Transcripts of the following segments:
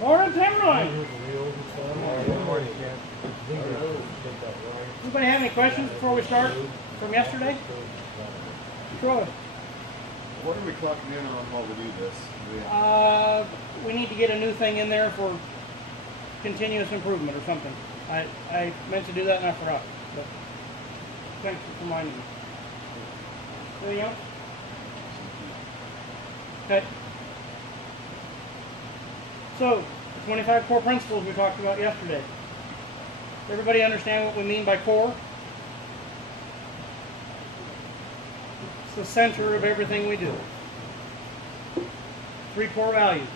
Morning, Timberline. Anybody have any questions before we start from yesterday? Troy. What are we clocking in on while we do this? We need to get a new thing in there for continuous improvement or something. I meant to do that and I forgot. But thanks for reminding me. Anything else? Okay. So, the 25 core principles we talked about yesterday. Does everybody understand what we mean by core? It's the center of everything we do. 3 core values.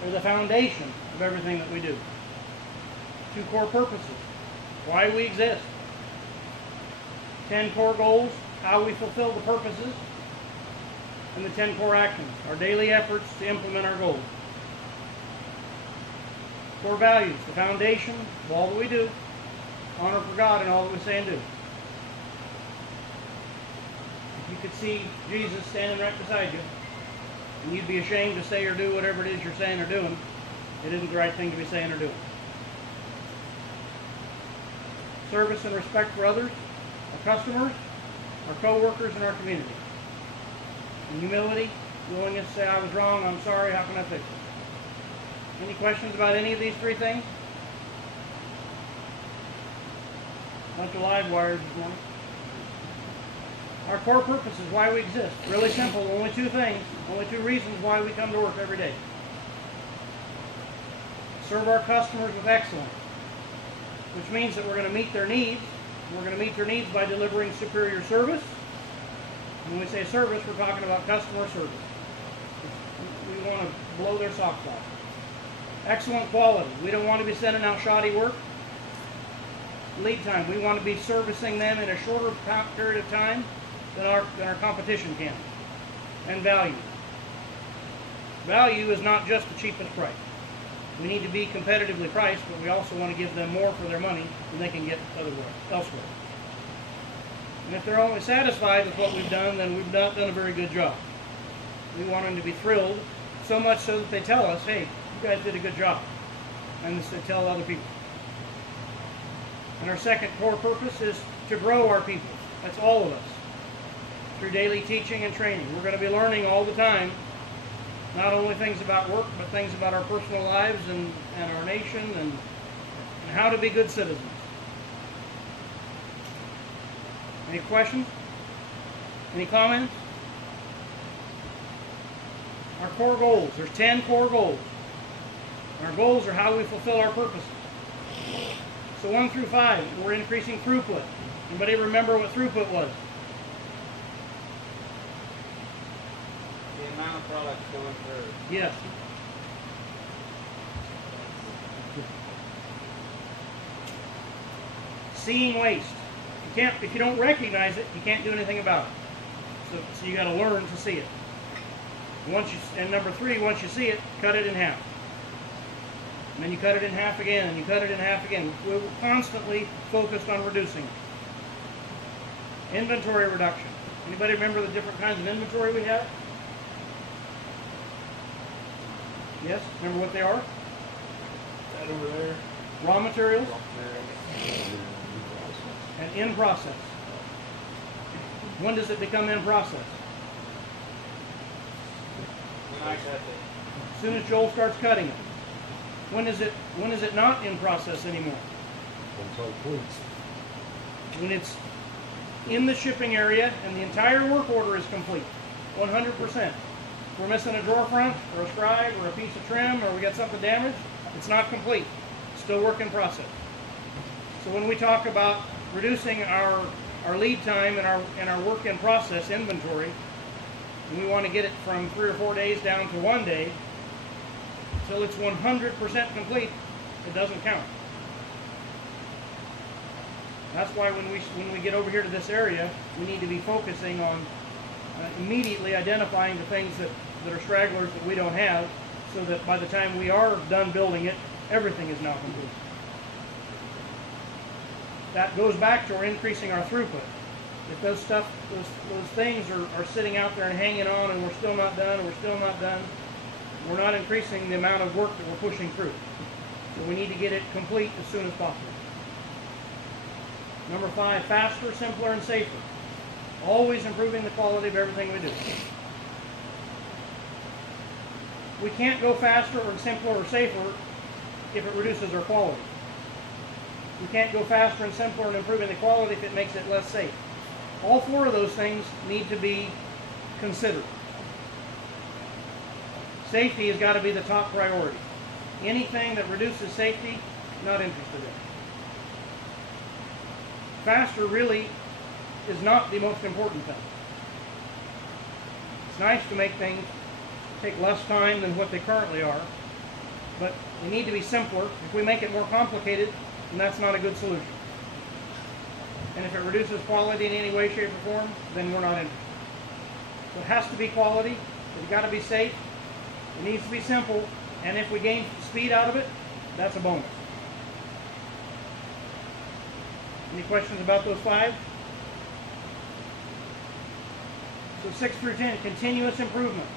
They're the foundation of everything that we do. 2 core purposes. Why we exist. 10 core goals. How we fulfill the purposes. And the 10 core actions. Our daily efforts to implement our goals. Core values. The foundation of all that we do. Honor for God in all that we say and do. If you could see Jesus standing right beside you, and you'd be ashamed to say or do whatever it is you're saying or doing, it isn't the right thing to be saying or doing. Service and respect for others, our customers, our co-workers, and our community. And humility, willingness to say, I was wrong, I'm sorry, how can I fix it? Any questions about any of these 3 things? Bunch of live wires this morning. Our core purpose is why we exist. Really simple, only 2 things, only 2 reasons why we come to work every day. Serve our customers with excellence, which means that we're going to meet their needs. We're going to meet their needs by delivering superior service. When we say service, we're talking about customer service. We want to blow their socks off. Excellent quality. We don't want to be sending out shoddy work. Lead time. We want to be servicing them in a shorter period of time than our competition can. And value. Value is not just the cheapest price. We need to be competitively priced, but we also want to give them more for their money than they can get elsewhere. And if they're only satisfied with what we've done, then we've not done a very good job. We want them to be thrilled, so much so that they tell us, hey, you guys did a good job. And they tell other people. And our second core purpose is to grow our people. That's all of us. Through daily teaching and training. We're going to be learning all the time, not only things about work, but things about our personal lives and our nation and how to be good citizens. Any questions? Any comments? Our core goals. There's 10 core goals. Our goals are how we fulfill our purposes. So 1 through 5, we're increasing throughput. Anybody remember what throughput was? The amount of products going through. Yes. Seeing waste. If you don't recognize it, you can't do anything about it. So you got to learn to see it. And number 3, once you see it, cut it in half. And then you cut it in half again, and you cut it in half again. We're constantly focused on reducing. Inventory reduction. Anybody remember the different kinds of inventory we have? Yes? Remember what they are? That over there. Raw materials and in process. When does it become in process? When I cut it. As soon as Joel starts cutting it. When is it not in process anymore? When it's in the shipping area and the entire work order is complete. 100%. We're missing a drawer front or a scribe or a piece of trim or we got something damaged, it's not complete. It's still work in process. So when we talk about reducing our lead time and our work in process inventory, and we want to get it from 3 or 4 days down to 1 day, till it's 100% complete, it doesn't count. That's why when we get over here to this area, we need to be focusing on immediately identifying the things that are stragglers that we don't have, so that by the time we are done building it, everything is now complete. That goes back to our increasing our throughput. If those things are sitting out there and hanging on and we're still not done, We're not increasing the amount of work that we're pushing through. So we need to get it complete as soon as possible. Number 5, faster, simpler, and safer. Always improving the quality of everything we do. We can't go faster or simpler or safer if it reduces our quality. We can't go faster and simpler and improving the quality if it makes it less safe. All 4 of those things need to be considered. Safety has got to be the top priority. Anything that reduces safety, not interested in. Faster really is not the most important thing. It's nice to make things take less time than what they currently are, but they need to be simpler. If we make it more complicated, then that's not a good solution. And if it reduces quality in any way, shape, or form, then we're not interested. So it has to be quality, it's got to be safe, it needs to be simple, and if we gain speed out of it, that's a bonus. Any questions about those 5? So 6 through 10, continuous improvement.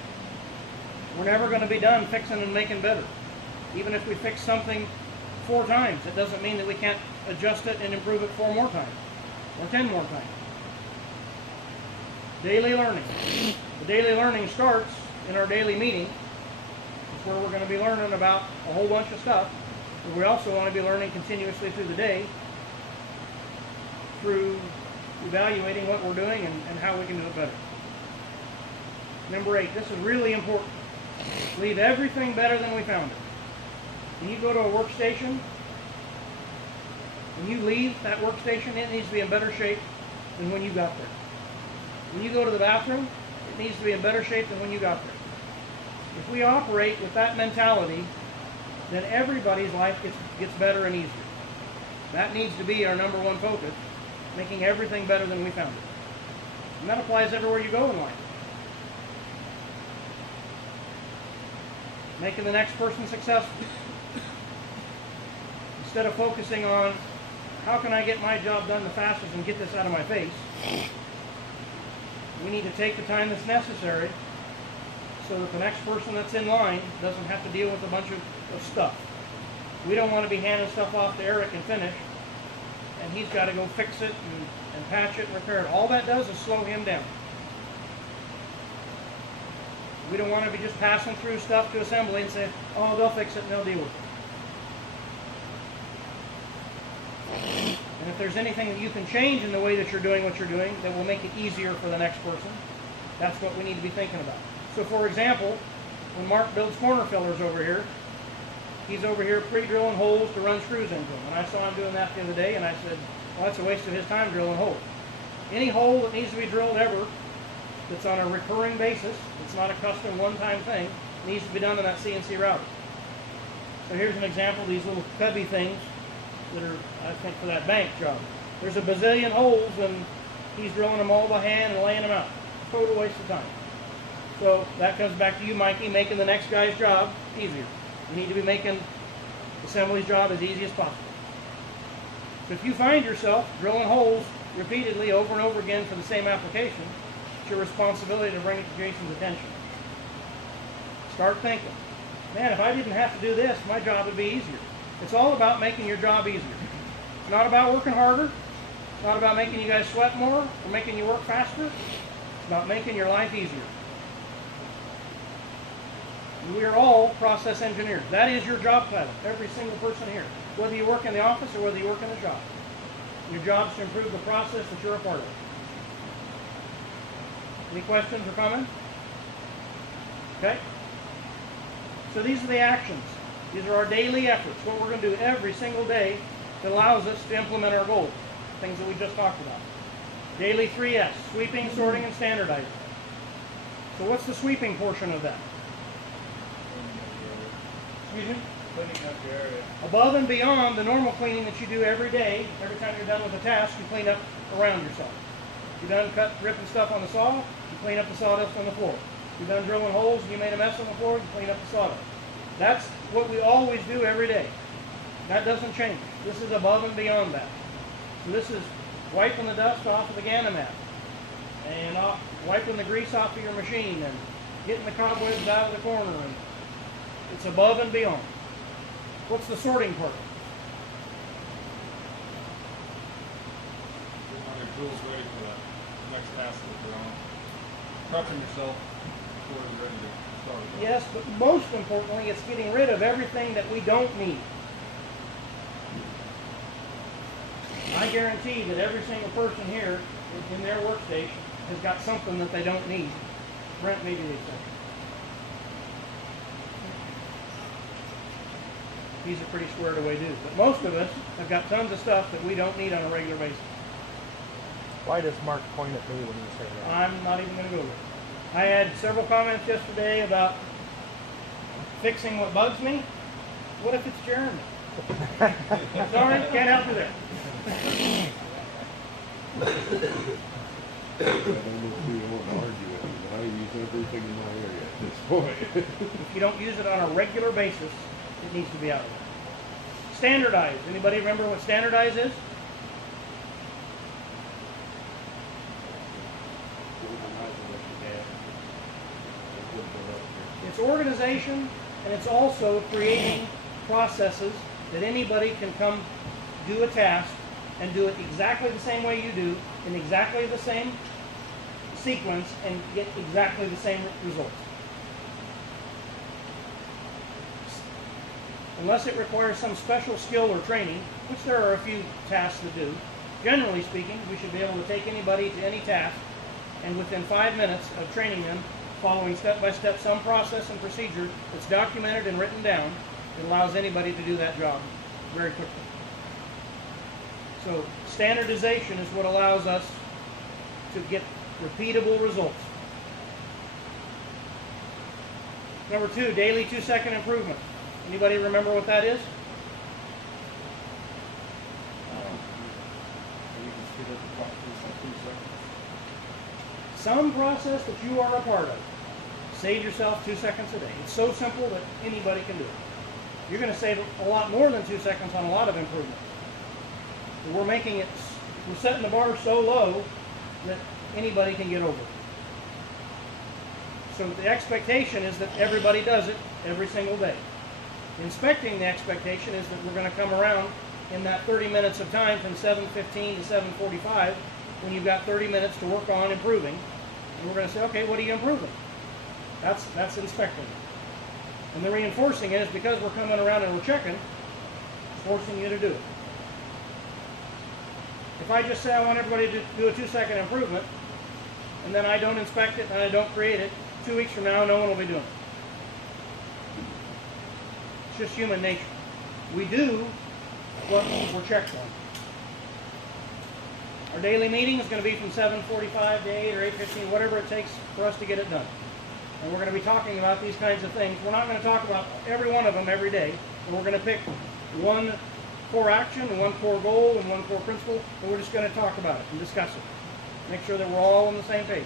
We're never going to be done fixing and making better. Even if we fix something 4 times, it doesn't mean that we can't adjust it and improve it 4 more times, or 10 more times. Daily learning. The daily learning starts in our daily meeting. It's where we're going to be learning about a whole bunch of stuff, but we also want to be learning continuously through the day, through evaluating what we're doing and how we can do it better. Number 8, this is really important. Leave everything better than we found it. When you go to a workstation, when you leave that workstation, it needs to be in better shape than when you got there. When you go to the bathroom, it needs to be in better shape than when you got there. If we operate with that mentality, then everybody's life gets better and easier. That needs to be our number 1 focus, making everything better than we found it. And that applies everywhere you go in life. Making the next person successful. Instead of focusing on how can I get my job done the fastest and get this out of my face, we need to take the time that's necessary so that the next person that's in line doesn't have to deal with a bunch of stuff. We don't want to be handing stuff off to Eric and finish, and he's got to go fix it and patch it and repair it. All that does is slow him down. We don't want to be just passing through stuff to assembly and say, oh, they'll fix it and they'll deal with it. And if there's anything that you can change in the way that you're doing what you're doing that will make it easier for the next person, that's what we need to be thinking about. So for example, when Mark builds corner fillers over here, he's over here pre-drilling holes to run screws into them. And I saw him doing that the other day, and I said, well, that's a waste of his time drilling holes. Any hole that needs to be drilled ever, that's on a recurring basis, it's not a custom one-time thing, needs to be done in that CNC router. So here's an example of these little cubby things that are, I think, for that bank job. There's a bazillion holes, and he's drilling them all by hand and laying them out. Total waste of time. So that comes back to you, Mikey, making the next guy's job easier. You need to be making assembly's job as easy as possible. So if you find yourself drilling holes repeatedly over and over again for the same application, it's your responsibility to bring it to Jason's attention. Start thinking, man, if I didn't have to do this, my job would be easier. It's all about making your job easier. It's not about working harder. It's not about making you guys sweat more or making you work faster. It's about making your life easier. We are all process engineers. That is your job title, every single person here. Whether you work in the office or whether you work in the shop. Your job is to improve the process that you're a part of. Any questions or comments? Okay? So these are the actions. These are our daily efforts, what we're going to do every single day that allows us to implement our goals, things that we just talked about. Daily 3S, sweeping, sorting, and standardizing. So what's the sweeping portion of that? Excuse me? Cleaning up your area. Above and beyond the normal cleaning that you do every day, every time you're done with a task, you clean up around yourself. You're done ripping stuff on the saw, you clean up the sawdust on the floor. You're done drilling holes and you made a mess on the floor, you clean up the sawdust. That's what we always do every day. That doesn't change. This is above and beyond that. So this is wiping the dust off of the Ganomat, and wiping the grease off of your machine, and getting the cobwebs out of the corner, and It's above and beyond. What's the sorting part? Getting all your tools ready for that next task that you're on. Prepping yourself before you're ready to start. Yes, but most importantly, it's getting rid of everything that we don't need. I guarantee that every single person here in their workstation has got something that they don't need. Brent may be the exception. He's a pretty squared away dude. But most of us have got tons of stuff that we don't need on a regular basis. Why does Mark point at me when you say that? I'm not even going to go there. I had several comments yesterday about fixing what bugs me. What if it's Jeremy? Sorry, can't help you there. I don't know if we want to argue with it, but I use everything in my area at this point. If you don't use it on a regular basis, it needs to be out of there. Standardize. Anybody remember what standardize is? It's organization, and it's also creating processes that anybody can come do a task and do it exactly the same way you do, in exactly the same sequence, and get exactly the same results. Unless it requires some special skill or training, which there are a few tasks that do, generally speaking, we should be able to take anybody to any task, and within 5 minutes of training them, following step by step some process and procedure that's documented and written down, it allows anybody to do that job very quickly. So standardization is what allows us to get repeatable results. Number 2, daily 2-second improvement. Anybody remember what that is? Some process that you are a part of. Save yourself 2 seconds a day. It's so simple that anybody can do it. You're going to save a lot more than 2 seconds on a lot of improvements. But we're making it, we're setting the bar so low that anybody can get over it. So the expectation is that everybody does it every single day. Inspecting the expectation is that we're going to come around in that 30 minutes of time from 7:15 to 7:45 when you've got 30 minutes to work on improving. And we're going to say, okay, what are you improving? That's inspecting. And the reinforcing it is because we're coming around and we're checking, it's forcing you to do it. If I just say I want everybody to do a 2-second improvement, and then I don't inspect it and I don't create it, 2 weeks from now, no one will be doing it. It's just human nature. We do what we're checked on. Our daily meeting is going to be from 7:45 to 8 or 8:15, whatever it takes for us to get it done. And we're going to be talking about these kinds of things. We're not going to talk about every one of them every day. And we're going to pick one core action, and one core goal, and one core principle, and we're just going to talk about it and discuss it. Make sure that we're all on the same page.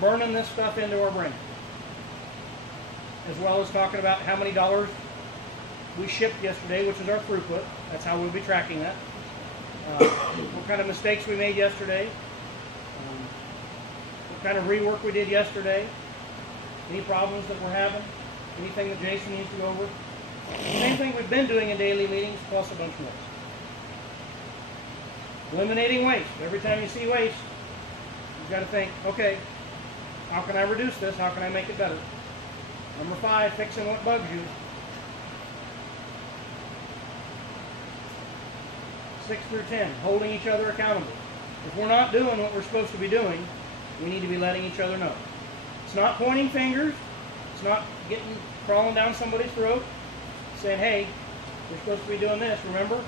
Burning this stuff into our brain. As well as talking about how many dollars we shipped yesterday, which is our throughput. That's how we'll be tracking that. What kind of mistakes we made yesterday. What kind of rework we did yesterday. Any problems that we're having. Anything that Jason needs to go over. Same thing we've been doing in daily meetings, plus a bunch more. Eliminating waste. Every time you see waste, you've got to think, okay, how can I reduce this? How can I make it better? Number 5, fixing what bugs you. 6 through 10, holding each other accountable. If we're not doing what we're supposed to be doing, we need to be letting each other know. It's not pointing fingers. It's not crawling down somebody's throat, saying, hey, you're supposed to be doing this, remember?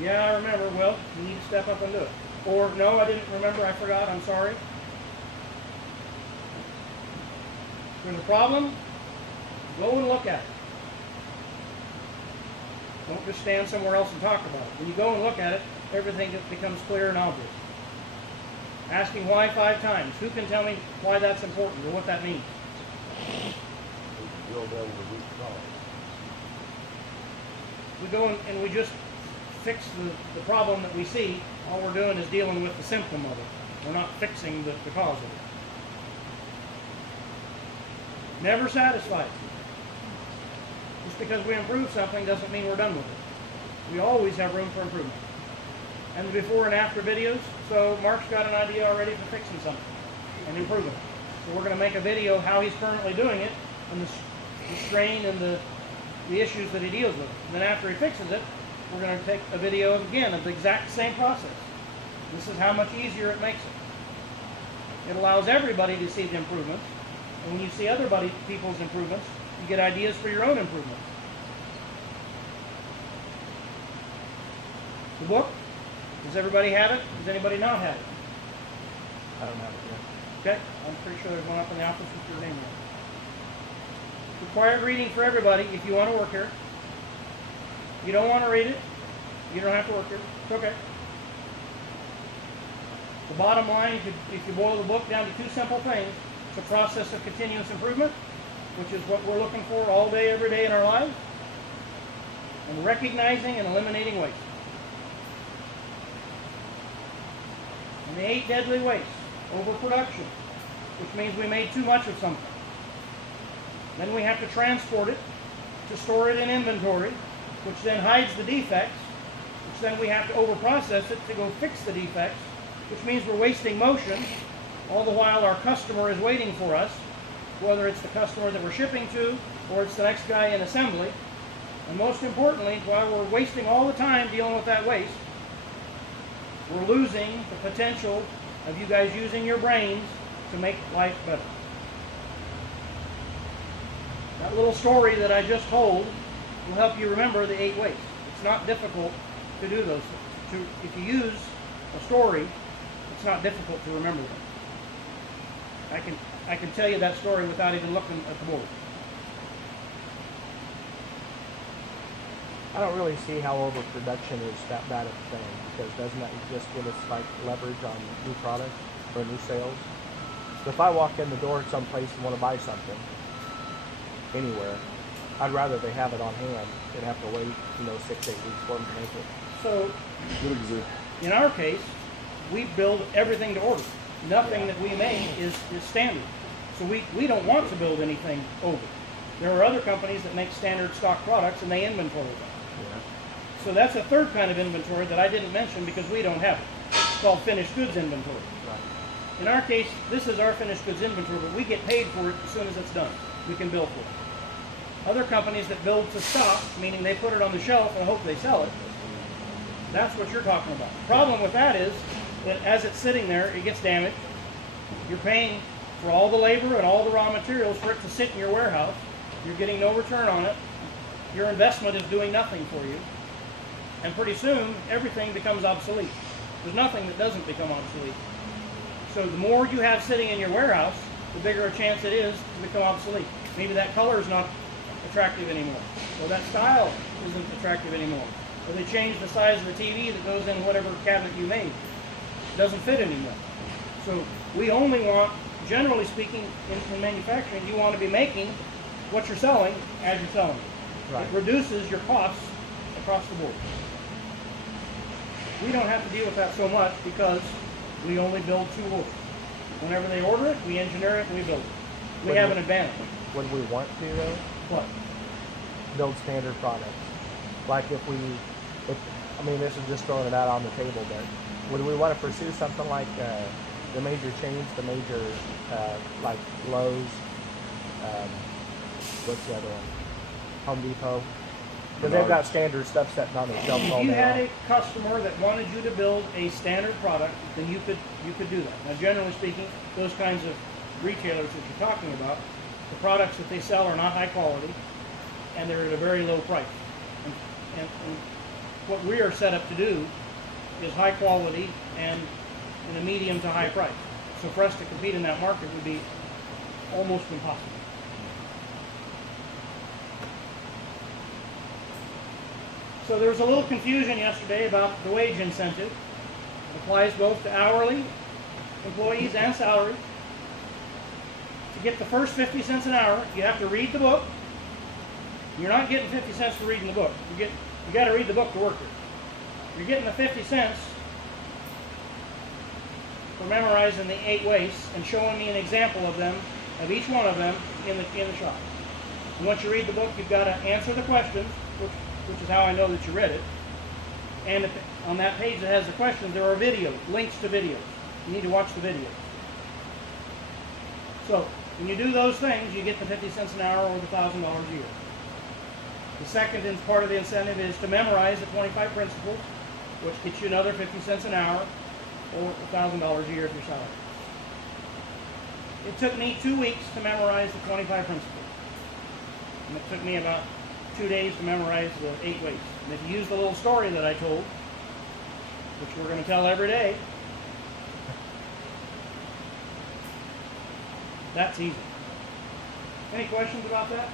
Yeah, I remember. Well, you need to step up and do it. Or, no, I didn't remember, I forgot, I'm sorry. If there's a problem, go and look at it. Don't just stand somewhere else and talk about it. When you go and look at it, everything becomes clear and obvious. Asking why 5 times. Who can tell me why that's important or what that means? We go and we just fix the problem that we see. All we're doing is dealing with the symptom of it. We're not fixing the cause of it. Never satisfied. Just because we improve something doesn't mean we're done with it. We always have room for improvement. And the before and after videos, so Mark's got an idea already for fixing something and improving it. So we're going to make a video how he's currently doing it and the strain and the issues that he deals with. And then after he fixes it, we're going to take a video again of the exact same process. This is how much easier it makes it. It allows everybody to see the improvements. And when you see other people's improvements, you get ideas for your own improvements. The book, does everybody have it? Does anybody not have it? I don't have it yet. Okay, I'm pretty sure there's one up in the office with your name on it. Required reading for everybody if you want to work here. If you don't want to read it, you don't have to work here. It's okay. The bottom line, if you boil the book down to two simple things, it's a process of continuous improvement, which is what we're looking for all day, every day in our lives, and recognizing and eliminating waste. And the 8 deadly wastes: overproduction, which means we made too much of something. Then we have to transport it, to store it in inventory, which then hides the defects, which then we have to overprocess it to go fix the defects, which means we're wasting motion, all the while our customer is waiting for us, whether it's the customer that we're shipping to or it's the next guy in assembly. And most importantly, while we're wasting all the time dealing with that waste, we're losing the potential of you guys using your brains to make life better. That little story that I just told will help you remember the 8 wastes. It's not difficult to do those things. If you use a story, it's not difficult to remember them. I can tell you that story without even looking at the board. I don't really see how overproduction is that bad of a thing, because doesn't that just give us like leverage on new products or new sales? So if I walk in the door someplace and want to buy something anywhere, I'd rather they have it on hand than have to wait, 6-8 weeks for them to make it. So, in our case, we build everything to order. Nothing that we make is standard. So we don't want to build anything over. There are other companies that make standard stock products and they inventory them. Yeah. So that's a third kind of inventory that I didn't mention because we don't have it. It's called finished goods inventory. Right. In our case, this is our finished goods inventory, but we get paid for it as soon as it's done. We can bill for it. Other companies that build to stock, meaning they put it on the shelf and hope they sell it, that's what you're talking about. The problem with that is that as it's sitting there, it gets damaged. You're paying for all the labor and all the raw materials for it to sit in your warehouse. You're getting no return on it. Your investment is doing nothing for you. And pretty soon, everything becomes obsolete. There's nothing that doesn't become obsolete. So the more you have sitting in your warehouse, the bigger a chance it is to become obsolete. Maybe that color is not attractive anymore. Or that style isn't attractive anymore. Or they changed the size of the TV that goes in whatever cabinet you made. It doesn't fit anymore. So we only want, generally speaking, in manufacturing, you want to be making what you're selling as you're selling it. Right. It reduces your costs across the board. We don't have to deal with that so much because we only build to order. Whenever they order it, we engineer it and we build it. We have an advantage. Would we want to, though? What? Build standard products. Like this is just throwing it out on the table, but would we want to pursue something like the major chains, the major, like Lowe's, what's the other one? Home Depot? Because they've got standard stuff sitting on the shelf all If you day had long. a customer that wanted you to build a standard product, then you could do that. Now, generally speaking, those kinds of retailers that you're talking about, the products that they sell are not high quality, and they're at a very low price. And what we are set up to do is high quality and in a medium to high price. So for us to compete in that market would be almost impossible. So there was a little confusion yesterday about the wage incentive. It applies both to hourly employees and salary. To get the first 50 cents an hour, you have to read the book. You're not getting 50 cents for reading the book. You got to read the book to work here. You're getting the 50 cents for memorizing the 8 wastes and showing me an example of them, of each one of them, in the shop. And once you read the book, you've got to answer the questions, which is how I know that you read it. And on that page that has the questions, there are videos, links to videos. You need to watch the videos. So, when you do those things, you get the 50 cents an hour or the $1,000 a year. The second part of the incentive is to memorize the 25 principles, which gets you another 50 cents an hour or $1,000 a year if you're salaried. It took me 2 weeks to memorize the 25 principles. And it took me about 2 days to memorize the 8 weights. And if you use the little story that I told, which we're going to tell every day, that's easy. Any questions about that?